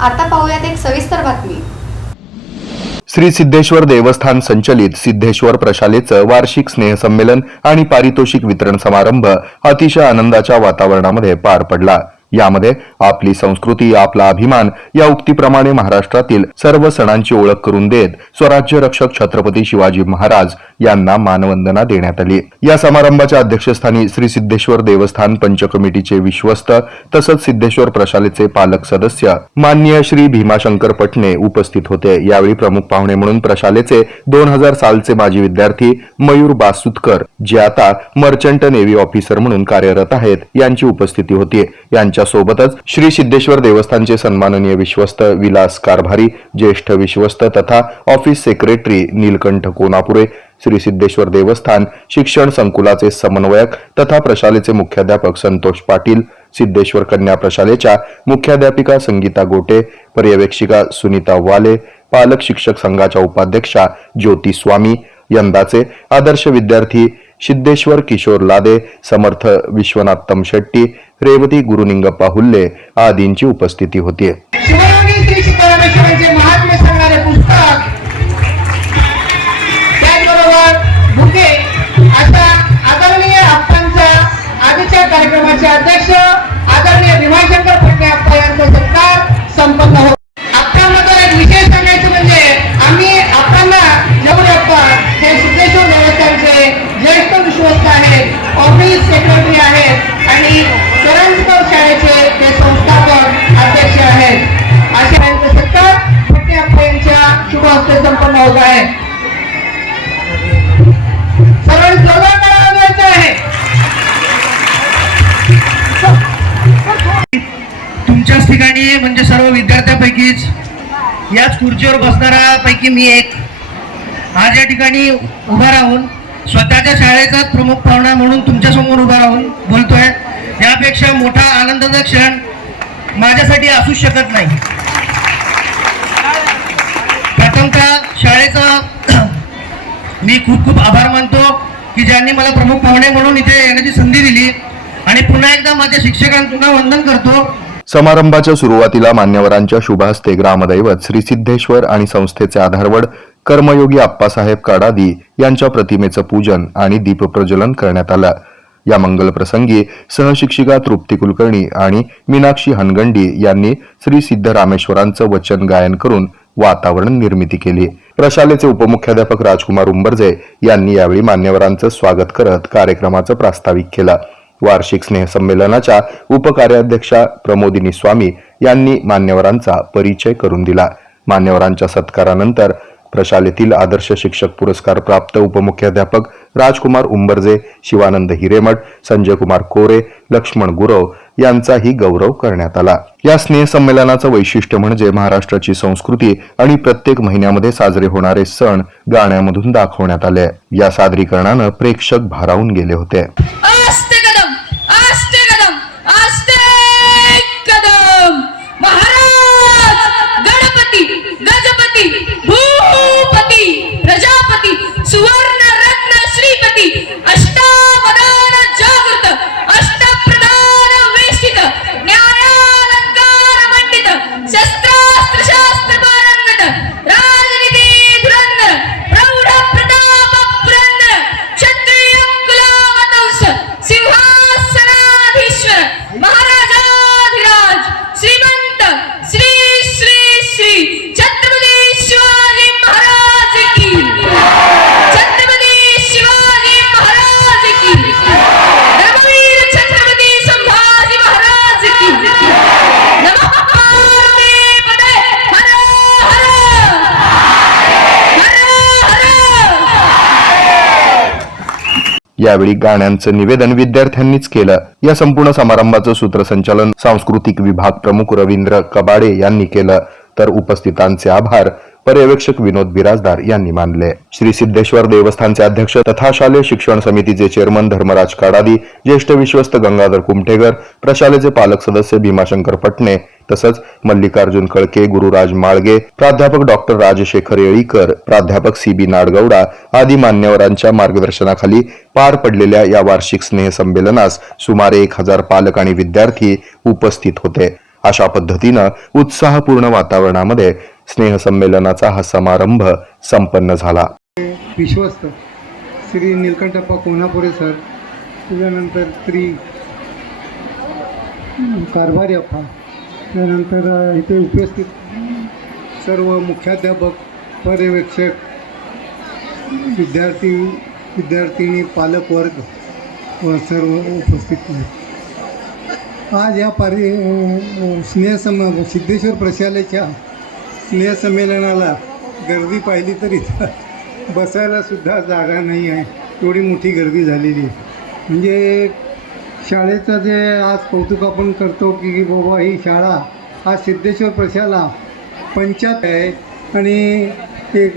आता पाहूयात एक सविस्तर बातमी. श्री सिद्धेश्वर देवस्थान संचलित सिद्धेश्वर प्रशालेचं वार्षिक स्नेहसंमेलन आणि पारितोषिक वितरण समारंभ अतिशय आनंदाच्या वातावरणामध्ये पार पडला. यामध्ये आपली संस्कृती आपला अभिमान या उक्तीप्रमाणे महाराष्ट्रातील सर्व सणांची ओळख करून देत स्वराज्य रक्षक छत्रपती शिवाजी महाराज यांना मानवंदना देण्यात आली. या समारंभाच्या अध्यक्षस्थानी श्री सिद्धेश्वर देवस्थान पंच कमिटीचे विश्वस्त तसंच सिद्धेश्वर प्रशालेचे पालक सदस्य माननीय श्री भीमाशंकर पटणे उपस्थित होते. यावेळी प्रमुख पाहुणे म्हणून प्रशालेचे दोन हजार सालचे माजी विद्यार्थी मयूर बासुतकर जे आता मर्चंट नेव्ही ऑफिसर म्हणून कार्यरत आहेत यांची उपस्थिती होती. यांच्या सोबतच श्री सिद्धेश्वर देवस्थानचे सन्माननीय विश्वस्त विलास कारभारी ज्येष्ठ विश्वस्त तथा ऑफिस सेक्रेटरी नीलकंठ कोनापुरे श्री सिद्धेश्वर देवस्थान शिक्षण संकुलाचे समन्वयक तथा प्रशालेचे मुख्याध्यापक संतोष पाटील सिद्धेश्वर कन्या प्रशालेच्या मुख्याध्यापिका संगीता गोटे पर्यवेक्षिका सुनीता वाले पालक शिक्षक संघाच्या उपाध्यक्षा ज्योती स्वामी यंदाचे आदर्श विद्यार्थी सिद्धेश्वर किशोर लादे समर्थ विश्वनाथ तमशेट्टी रेवती गुरुनिंगप्पा हुल्ले आदींची उपस्थिती होती कार्यक्रमाचे अध्यक्ष आदरणीय भीमाशंकर यांच्या शुभ संपन्न होत आहे. सरळ आहे. तुमच्याच ठिकाणी म्हणजे सर्व विद्यार्थ्यापैकीच याच खुर्चीवर बसणारा पैकी मी एक. आज या ठिकाणी उभा राहून स्वतःच्या शाळेचाच प्रमुख पाहुणा म्हणून तुमच्यासमोर उभा राहून बोलतोय. यापेक्षा मोठा आनंदाचा क्षण माझ्यासाठी असूच शकत नाही. शाळेचा मी खूप खूप आभार मानतो की ज्यांनी मला प्रमुख पाहुणे म्हणून इथे येण्याची संधी दिली. आणि पुन्हा एकदा माझ्या शिक्षकांना वंदन करतो. समारंभाच्या सुरुवातीला मान्यवरांच्या शुभहस्ते ग्रामदैवत श्री सिद्धेश्वर आणि संस्थेचे आधारवड कर्मयोगी आप्पासाहेब काडादी यांच्या प्रतिमेचं पूजन आणि दीपप्रज्वलन करण्यात आलं. या मंगलप्रसंगी सहशिक्षिका तृप्ती कुलकर्णी आणि मीनाक्षी हनगंडी यांनी श्री सिद्धरामेश्वरांचं वचन गायन करून वातावरण निर्मिती केली. प्रशालेचे उपमुख्याध्यापक राजकुमार उंबरजे यांनी यावेळी मान्यवरांचं स्वागत करत कार्यक्रमाचं प्रास्ताविक केलं. वार्षिक स्नेहसंमेलनाच्या उपकार्याध्यक्षा प्रमोदिनी स्वामी यांनी मान्यवरांचा परिचय करून दिला. मान्यवरांच्या सत्कारानंतर प्रशालेतील आदर्श शिक्षक पुरस्कार प्राप्त उपमुख्याध्यापक राजकुमार उंबरजे शिवानंद हिरेमठ संजय कुमार कोरे लक्ष्मण गुरव यांचाही गौरव करण्यात आला. या स्नेहसंमेलनाचं वैशिष्ट्य म्हणजे महाराष्ट्राची संस्कृती आणि प्रत्येक महिन्यामध्ये साजरे होणारे सण गाण्यामधून दाखवण्यात आले. या सादरीकरणानं प्रेक्षक भारावून गेले होते. यावेळी गाण्यांचं निवेदन विद्यार्थ्यांनीच केलं. या संपूर्ण समारंभाचं सूत्रसंचालन सांस्कृतिक विभाग प्रमुख रवींद्र कबाडे यांनी केलं. तर उपस्थितांचे आभार. पर्यवेक्षक विनोद बिराजदार यांनी मानले. श्री सिद्धेश्वर देवस्थानचे अध्यक्ष तथा शालेय शिक्षण समितीचे चेअरमन धर्मराज काडादी ज्येष्ठ विश्वस्त गंगाधर कुमठेकर प्रशालेचे पालक सदस्य भीमाशंकर पटणे तसंच मल्लिकार्जुन कळके गुरुराज माळगे प्राध्यापक डॉक्टर राजशेखर येळीकर प्राध्यापक सी बी नाडगौडा आदी मान्यवरांच्या मार्गदर्शनाखाली पार पडलेल्या या वार्षिक स्नेहसंमेलनास सुमारे एक हजार पालक आणि विद्यार्थी उपस्थित होते. अशा पद्धतीनं उत्साहपूर्ण वातावरणामध्ये स्नेहसंमेलनाचा हा समारंभ संपन्न झाला. विश्वस्त श्री नीलकंठप्पा कोल्हापुरे सर त्याच्यानंतर श्री कारभारी अप्पा त्यानंतर इथे उपस्थित सर्व मुख्याध्यापक पर्यवेक्षक विद्यार्थी विद्यार्थिनी पालक वर्ग व सर्व उपस्थित आहेत. आज या पारि स्नेहसम सिद्धेश्वर प्रशालेच्या स्नेहसंमेलनाला गर्दी पाहिली तरी बसायला सुद्धा जागा नाही आहे. एवढी मोठी गर्दी झालेली आहे. म्हणजे शाळेचं जे आज कौतुक आपण करतो की की बाबा ही शाळा हा सिद्धेश्वर प्रशाला पंचायत आहे. आणि एक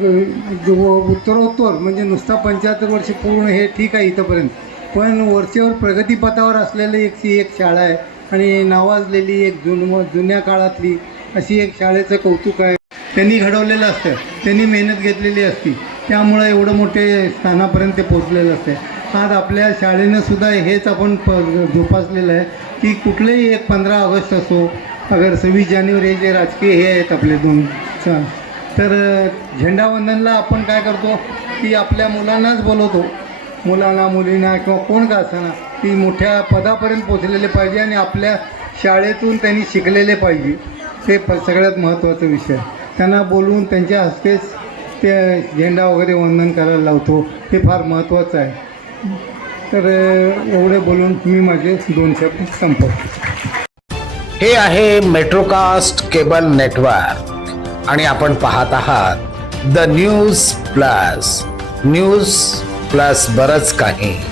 उत्तरोत्तर म्हणजे नुसता पंच्याहत्तर वर्ष पूर्ण हे ठीक आहे इथंपर्यंत. पण वरचेवर प्रगतीपथावर असलेली एक ती एक शाळा आहे. आणि नावाजलेली एक जुन जुन्या काळातली अशी एक शाळेचं कौतुक आहे. त्यांनी घडवलेलं असतं. त्यांनी मेहनत घेतलेली असती. त्यामुळं एवढं मोठे स्थानापर्यंत ते पोचलेलं असते. आज आपल्या शाळेनं सुद्धा हेच आपण प जोपासलेलं आहे की कुठलेही एक पंधरा ऑगस्ट असो अगर सव्वीस जानेवारी हे जे राजकीय हे आहेत आपले दोन सण तर झेंडावंदनला आपण काय करतो? की आपल्या मुलांनाच बोलवतो. मुलांना मुलींना किंवा कोण का असताना ती मोठ्या पदापर्यंत पोचलेले पाहिजे आणि आपल्या शाळेतून त्यांनी शिकलेले पाहिजे. ते प सगळ्यात महत्त्वाचा विषय. आहे. त्यांना बोलवून त्यांच्या हस्तेच ते झेंडा वगैरे वंदन करायला लावतो. हे फार महत्त्वाचं आहे. तर एवढे बोलून मी माझे दोन शब्द संपवतो. हे आहे मेट्रोकास्ट केबल नेटवर्क. आणि आपण पाहत आहात the news plus. News plus बरंच काही.